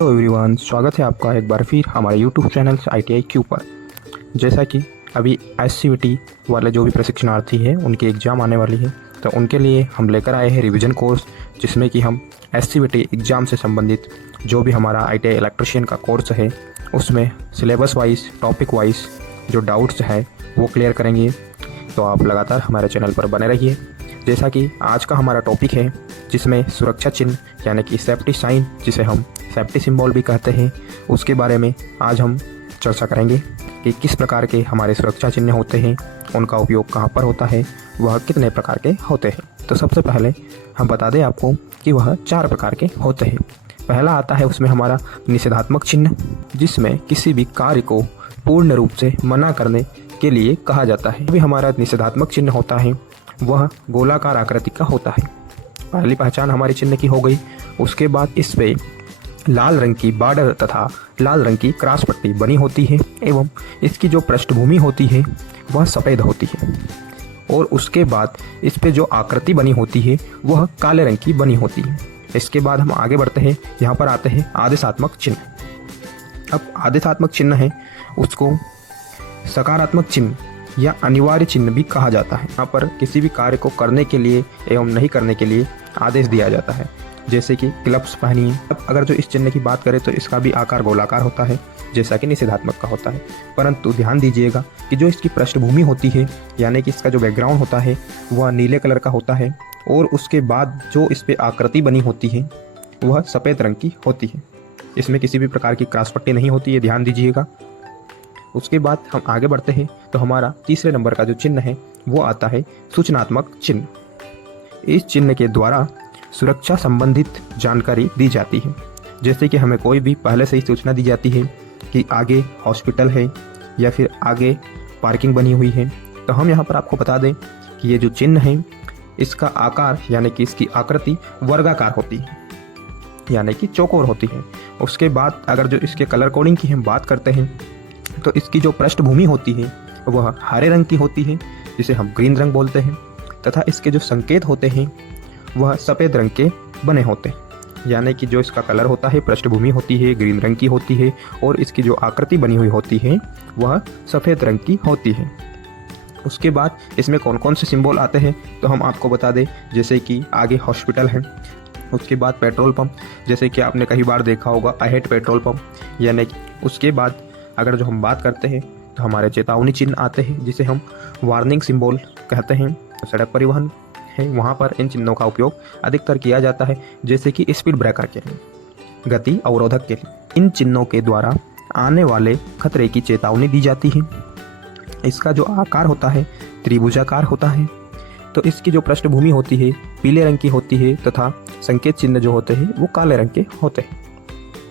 Hello everyone, स्वागत है आपका एक बार फिर हमारे यूट्यूब चैनल ITI क्यू पर। जैसा कि अभी SCVT वाले जो भी प्रशिक्षणार्थी हैं उनकी एग्ज़ाम आने वाली है, तो उनके लिए हम लेकर आए हैं रिवीजन कोर्स, जिसमें कि हम SCVT एग्ज़ाम से संबंधित जो भी हमारा ITI इलेक्ट्रिशियन का कोर्स है उसमें सिलेबस वाइज, टॉपिक वाइज जो डाउट्स हैं वो क्लियर करेंगे। तो आप लगातार हमारे चैनल पर बने रहिए। जैसा कि आज का हमारा टॉपिक है जिसमें सुरक्षा चिन्ह यानी कि सेफ्टी साइन, जिसे हम सेफ्टी सिंबल भी कहते हैं, उसके बारे में आज हम चर्चा करेंगे कि किस प्रकार के हमारे सुरक्षा चिन्ह होते हैं, उनका उपयोग कहाँ पर होता है, वह कितने प्रकार के होते हैं। तो सबसे पहले हम बता दें आपको कि वह 4 प्रकार के होते हैं। पहला आता है उसमें हमारा निषेधात्मक चिन्ह, जिसमें किसी भी कार्य को पूर्ण रूप से मना करने के लिए कहा जाता है। भी हमारा निषेधात्मक चिन्ह होता है वह गोलाकार आकृति का होता है। पहली पहचान हमारे चिन्ह की हो गई। उसके बाद इस पे लाल रंग की बॉर्डर तथा लाल रंग की क्रॉस पट्टी बनी होती है एवं इसकी जो पृष्ठभूमि होती है वह सफ़ेद होती है, और उसके बाद इस पे जो आकृति बनी होती है वह काले रंग की बनी होती है। इसके बाद हम आगे बढ़ते हैं, यहाँ पर आते हैं आदेशात्मक चिन्ह। अब आदेशात्मक चिन्ह है उसको सकारात्मक चिन्ह या अनिवार्य चिन्ह भी कहा जाता है। यहाँ पर किसी भी कार्य को करने के लिए एवं नहीं करने के लिए आदेश दिया जाता है, जैसे कि ग्लव्स पहनिए। अब अगर जो इस चिन्ह की बात करें तो इसका भी आकार गोलाकार होता है जैसा कि निषेधात्मक का होता है, परंतु ध्यान दीजिएगा कि जो इसकी पृष्ठभूमि होती है यानी कि इसका जो बैकग्राउंड होता है वह नीले कलर का होता है, और उसके बाद जो इस पर आकृति बनी होती है वह सफ़ेद रंग की होती है। इसमें किसी भी प्रकार की क्रॉस पट्टी नहीं होती है, ध्यान दीजिएगा। उसके बाद हम आगे बढ़ते हैं तो हमारा तीसरे नंबर का जो चिन्ह है वो आता है सूचनात्मक चिन्ह। इस चिन्ह के द्वारा सुरक्षा संबंधित जानकारी दी जाती है, जैसे कि हमें कोई भी पहले से ही सूचना दी जाती है कि आगे हॉस्पिटल है या फिर आगे पार्किंग बनी हुई है, तो हम यहाँ पर आपको बता दें कि ये जो चिन्ह है इसका आकार यानी कि इसकी आकृति वर्गाकार होती है, यानी कि चौकोर होती है। उसके बाद अगर जो इसके कलर कोडिंग की हम बात करते हैं तो इसकी जो पृष्ठभूमि होती है वह हरे रंग की होती है, जिसे हम ग्रीन रंग बोलते हैं, तथा इसके जो संकेत होते हैं वह सफ़ेद रंग के बने होते हैं, यानी कि जो इसका कलर होता है, पृष्ठभूमि होती है ग्रीन रंग की होती है, और इसकी जो आकृति बनी हुई होती है वह सफ़ेद रंग की होती है। उसके बाद इसमें कौन कौन से सिंबल आते हैं तो हम आपको बता दें, जैसे कि आगे हॉस्पिटल है, उसके बाद पेट्रोल पंप, जैसे कि आपने कई बार देखा होगा आई हेट पेट्रोल पंप, यानी कि उसके बाद अगर जो हम बात करते हैं तो हमारे चेतावनी चिन्ह आते हैं, जिसे हम वार्निंग सिंबल कहते हैं। सड़क परिवहन है, वहाँ पर इन चिन्हों का उपयोग अधिकतर किया जाता है, जैसे कि स्पीड ब्रेकर के लिए, गति अवरोधक के लिए। इन चिन्हों के द्वारा आने वाले खतरे की चेतावनी दी जाती है। इसका जो आकार होता है त्रिभुजाकार होता है, तो इसकी जो पृष्ठभूमि होती है पीले रंग की होती है, तथा संकेत चिन्ह जो होते हैं वो काले रंग के होते हैं,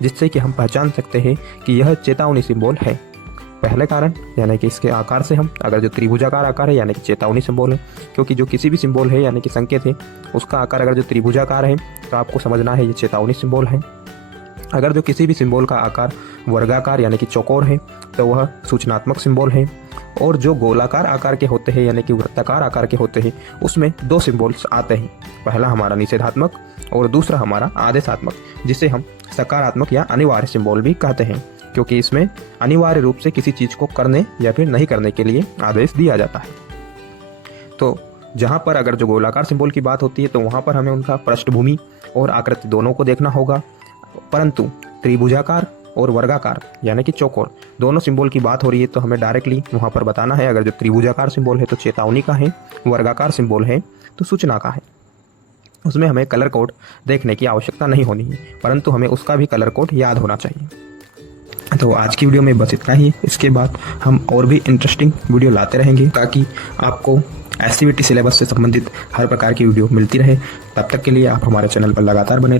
जिससे कि हम पहचान सकते हैं कि यह चेतावनी सिंबल है। पहले कारण यानी कि इसके आकार से हम, अगर जो त्रिभुजाकार आकार है यानी कि चेतावनी सिंबल है, क्योंकि जो किसी भी सिंबल है यानी कि संकेत है उसका आकार अगर जो त्रिभुजाकार है तो आपको समझना है ये चेतावनी सिंबल है। अगर जो किसी भी सिंबल का आकार वर्गाकार यानी कि चौकोर है तो वह सूचनात्मक सिंबल है, और जो गोलाकार आकार के होते हैं यानी कि वृत्ताकार आकार के होते हैं उसमें 2 सिंबल्स आते हैं। पहला हमारा निषेधात्मक और दूसरा हमारा आदेशात्मक, जिसे हम सकारात्मक या अनिवार्य सिंबल भी कहते हैं, क्योंकि इसमें अनिवार्य रूप से किसी चीज़ को करने या फिर नहीं करने के लिए आदेश दिया जाता है। तो जहाँ पर अगर जो गोलाकार सिंबल की बात होती है तो वहाँ पर हमें उनका पृष्ठभूमि और आकृति दोनों को देखना होगा, परंतु त्रिभुजाकार और वर्गाकार यानी कि चौकोर दोनों सिंबल की बात हो रही है तो हमें डायरेक्टली वहाँ पर बताना है, अगर जो त्रिभुजाकार सिंबल है तो चेतावनी का है, वर्गाकार सिंबल है तो सूचना का है। उसमें हमें कलर कोड देखने की आवश्यकता नहीं होनी है, परंतु हमें उसका भी कलर कोड याद होना चाहिए। तो आज की वीडियो में बस इतना ही। इसके बाद हम और भी इंटरेस्टिंग वीडियो लाते रहेंगे ताकि आपको SCVT सिलेबस से संबंधित हर प्रकार की वीडियो मिलती रहे। तब तक के लिए आप हमारे चैनल पर लगातार बने